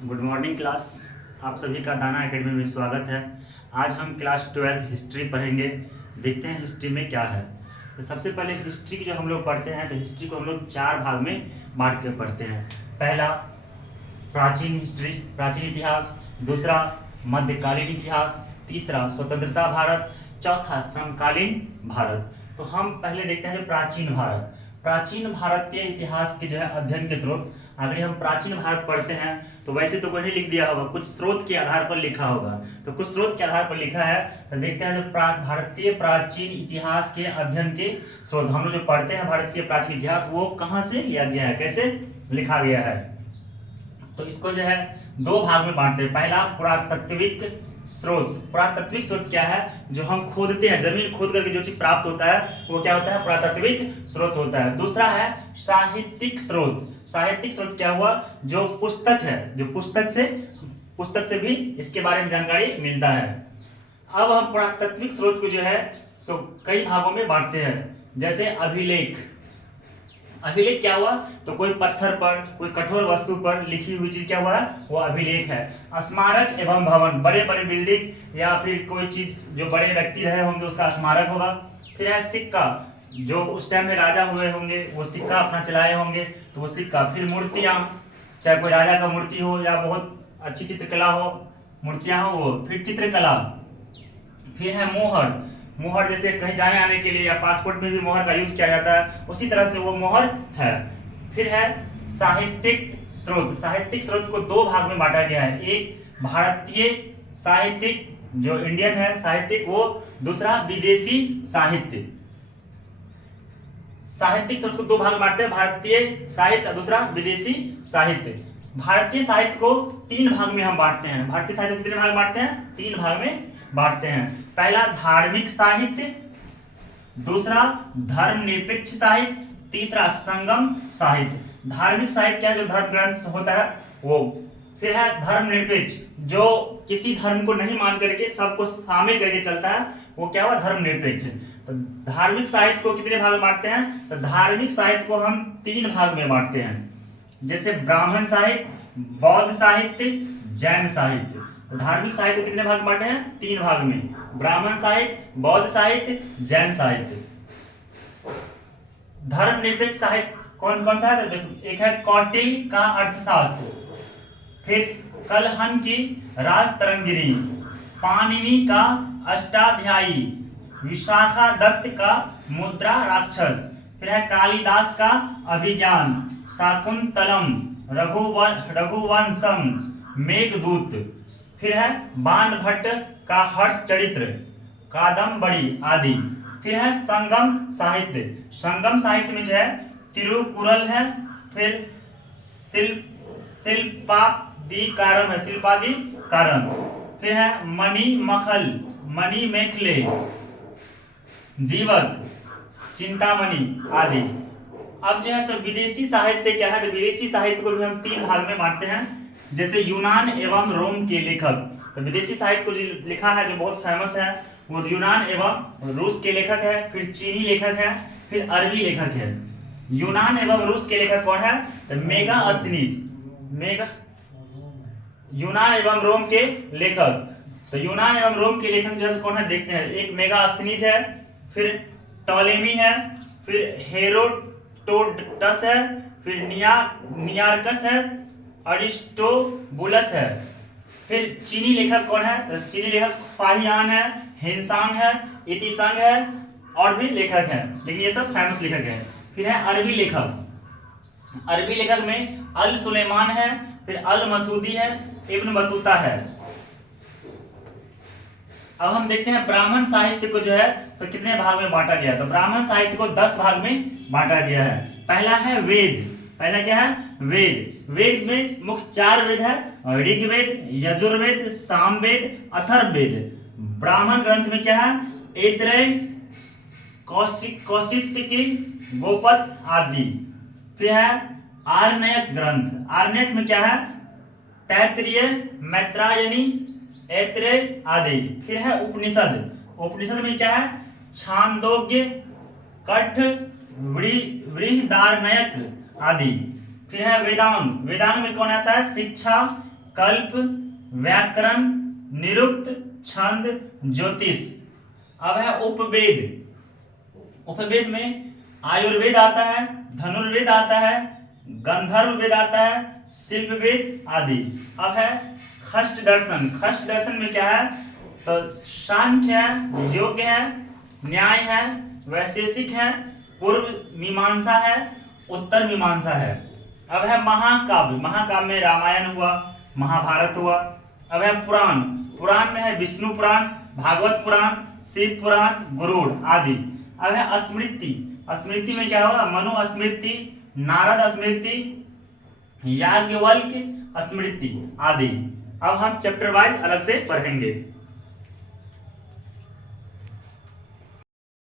Good morning class. आप सभी का दाना एकेडमी में स्वागत है। आज हम क्लास 12 हिस्ट्री पढ़ेंगे। देखते हैं हिस्ट्री में क्या है। तो सबसे पहले हिस्ट्री की जो हम लोग पढ़ते हैं तो हिस्ट्री को हम लोग 4 भाग में बांट के पढ़ते हैं। पहला प्राचीन हिस्ट्री, प्राचीन इतिहास। दूसरा मध्यकालीन इतिहास। तीसरा स्वतंत्रता भारत। चौथा समकालीन भारत। तो हम पहले देखते हैं प्राचीन भारत। प्राचीन भारतीय इतिहास के जो है अध्ययन के स्रोत। अगर हम प्राचीन भारत पढ़ते हैं तो वैसे तो कोई नहीं लिख दिया होगा, कुछ स्रोत के आधार पर लिखा होगा। तो कुछ स्रोत के आधार पर लिखा है तो देखते हैं जो भारतीय प्राचीन इतिहास के अध्ययन के स्रोत हम लोग जो पढ़ते हैं भारतीय प्राचीन इतिहास वो कहाँ से लिया गया है, कैसे लिखा गया है। तो इसको जो है 2 भाग में बांटते हैं। पहला पुरातात्विक स्रोत। पुरातात्विक स्रोत क्या है? जो हम खोदते हैं, जमीन खोद करके जो चीज प्राप्त होता है वो क्या होता है? पुरातात्विक स्रोत होता है। दूसरा है साहित्यिक स्रोत। साहित्यिक स्रोत क्या हुआ? जो पुस्तक है, जो पुस्तक से भी इसके बारे में जानकारी मिलता है। अब हम पुरातात्विक स्रोत को जो है सो कई भागों में बांटते हैं। जैसे अभिलेख। अभिलेख क्या हुआ? तो कोई पत्थर पर, कोई कठोर वस्तु पर लिखी हुई चीज क्या हुआ है? वो अभिलेख है। स्मारक एवं भवन, बड़े बड़े बिल्डिंग या फिर कोई चीज जो बड़े व्यक्ति रहे होंगे उसका स्मारक होगा। फिर है सिक्का, जो उस टाइम में राजा हुए होंगे वो सिक्का अपना चलाए होंगे तो वो सिक्का। फिर मूर्तियां, चाहे कोई राजा का मूर्ति हो या बहुत अच्छी चित्रकला हो, मूर्तियां हो वो। फिर चित्रकला। फिर है मोहर। मोहर जैसे कहीं जाने आने के लिए या पासपोर्ट में भी मोहर का यूज किया जाता है, उसी तरह से वो मोहर है। फिर है साहित्यिक स्रोत। साहित्यिक स्रोत को 2 भाग में बांटा गया है। एक भारतीय साहित्यिक जो इंडियन है साहित्यिक वो, दूसरा विदेशी साहित्य। साहित्यिक स्रोत को 2 भाग में बांटते हैं, भारतीय साहित्य दूसरा विदेशी साहित्य। भारतीय साहित्य को 3 भाग में हम बांटते हैं। भारतीय साहित्य को कितने भाग में बांटते हैं? 3 भाग में बांटते हैं। पहला धार्मिक साहित्य, दूसरा धर्मनिरपेक्ष साहित्य, तीसरा संगम साहित्य। धार्मिक साहित्य क्या है? जो धर्म ग्रंथ होता है वो। फिर है धर्मनिरपेक्ष, जो किसी धर्म को नहीं मान करके सबको शामिल करके चलता है वो क्या हुआ? धर्मनिरपेक्ष। तो धार्मिक साहित्य को कितने भाग में बांटते हैं? तो धार्मिक साहित्य को हम 3 भाग में बांटते हैं। जैसे ब्राह्मण साहित्य, बौद्ध साहित्य, जैन साहित्य। तो धार्मिक साहित्य को कितने भाग में बांटे हैं? 3 भाग में। ब्राह्मण साहित्य, बौद्ध साहित्य, जैन साहित्य। धर्मनिरपेक्ष साहित्य कौन कौन सा है? तो एक है कौटिल्य का अर्थशास्त्र, फिर कलहन की राजतरंगिणी, पाणिनि का अष्टाध्यायी, विशाखा दत्त का मुद्रा राक्षस, फिर है कालिदास का अभिज्ञान, शाकुंतलम, रघुवंशम, मेघदूत, फिर है बाण भट्ट का हर्ष चरित्र, कादम्बरी आदि। फिर है संगम साहित्य। संगम साहित्य में जो है तिरुकुरल है, फिर शिल्पादिकारम है, शिल्पादिकारम। फिर है मणिमखल, मणिमेखले, जीवक, चिंतामणि आदि। अब जो है सब विदेशी साहित्य क्या है? तो विदेशी साहित्य को भी हम 3 भाग में बांटते हैं। जैसे यूनान एवं रोम के लेखक। तो विदेशी साहित्य को जो लिखा है जो बहुत फेमस है वो यूनान एवं रूस के लेखक है, फिर चीनी लेखक है, फिर अरबी लेखक है। यूनान एवं रूस के लेखक कौन है? तो मेगास्थनीज। यूनान एवं रोम के लेखक। तो यूनान एवं रोम के लेखक जो कौन है देखते हैं। एक मेगास्थनीज है, फिर टॉलेमी है, फिर हेरोडोटस है, फिर नियार्कस है, अरिस्टोबुलस है। फिर चीनी लेखक कौन है? तो चीनी लेखक फाहियान है, हिंसांग है, इतिसंग है और भी लेखक है, लेकिन ये सब फेमस लेखक है। फिर है अरबी लेखक। अरबी लेखक में अल सुलेमान है, फिर अल मसूदी है, इब्न बतूता है। अब हम देखते हैं ब्राह्मण साहित्य को जो है सो कितने भाग में बांटा गया। तो ब्राह्मण साहित्य को 10 भाग में बांटा गया है। पहला है वेद। पहला क्या है? वेद। वेद में मुख्य 4 वेद है, ऋग्वेद, यजुर्वेद, सामवेद, अथर्ववेद। ब्राह्मण ग्रंथ में क्या है? ऐतरेय, कौशिकी, गोपद आदि। फिर है आरण्यक ग्रंथ। आरण्यक में क्या है? तैत्तिरीय, मैत्रायणी, ऐतरेय आदि। फिर है उपनिषद। उपनिषद में क्या है? छांदोग्य, कठ, बृहदारण्यक आदि। फिर है वेदांग। वेदांग में कौन आता है? शिक्षा, कल्प, व्याकरण, निरुक्त, छंद, ज्योतिष। अब है उपवेद। उपवेद में आयुर्वेद आता है, धनुर्वेद आता है, गंधर्व वेद आता है, शिल्प वेद आदि। अब है खष्ट दर्शन। खष्ट दर्शन में क्या है, तो सांख्य है, योग है, न्याय है, वैशेषिक है, पूर्व मीमांसा है, उत्तर मीमांसा है। अब है महाकाव्य। महाकाव्य में रामायण हुआ, महाभारत हुआ। अब है पुराण। पुराण में है विष्णु पुराण, भागवत पुराण, शिव पुराण, गरुड़ आदि। अब है स्मृति। स्मृति में क्या होगा, मनु स्मृति, नारद स्मृति, याज्ञवल्क्य स्मृति आदि। अब हम चैप्टर वाइज अलग से पढ़ेंगे।